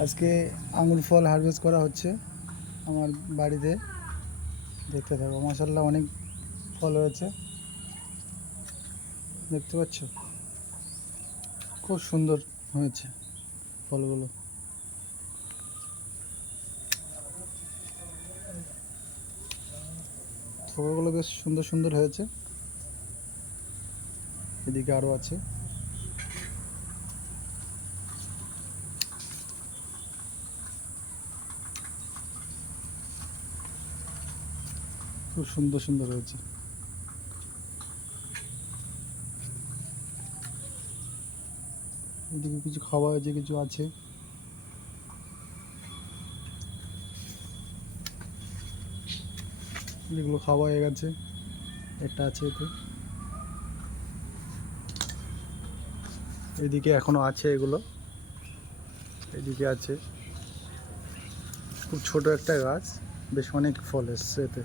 আজকে আঙুর ফল হারভেস্ট করা হচ্ছে আমার বাড়িতে। দেখতে থাকো, মাশাআল্লাহ অনেক ফল হয়েছে, দেখতে পাচ্ছ খুব সুন্দর হয়েছে ফলগুলো। ফলগুলো বেশ সুন্দর সুন্দর হয়েছে। এদিকে আরও আছে। খুব সুন্দর সুন্দর হয়েছে। এদিকে কিছু খাওয়া হয়েছে, কিছু আছে। যেগুলো খাওয়া হয়ে গেছে, একটা আছে এতে। এদিকে এখনো আছে এগুলো, এদিকে আছে। খুব ছোট একটা গাছ, বেশ অনেক ফল এসছে এতে।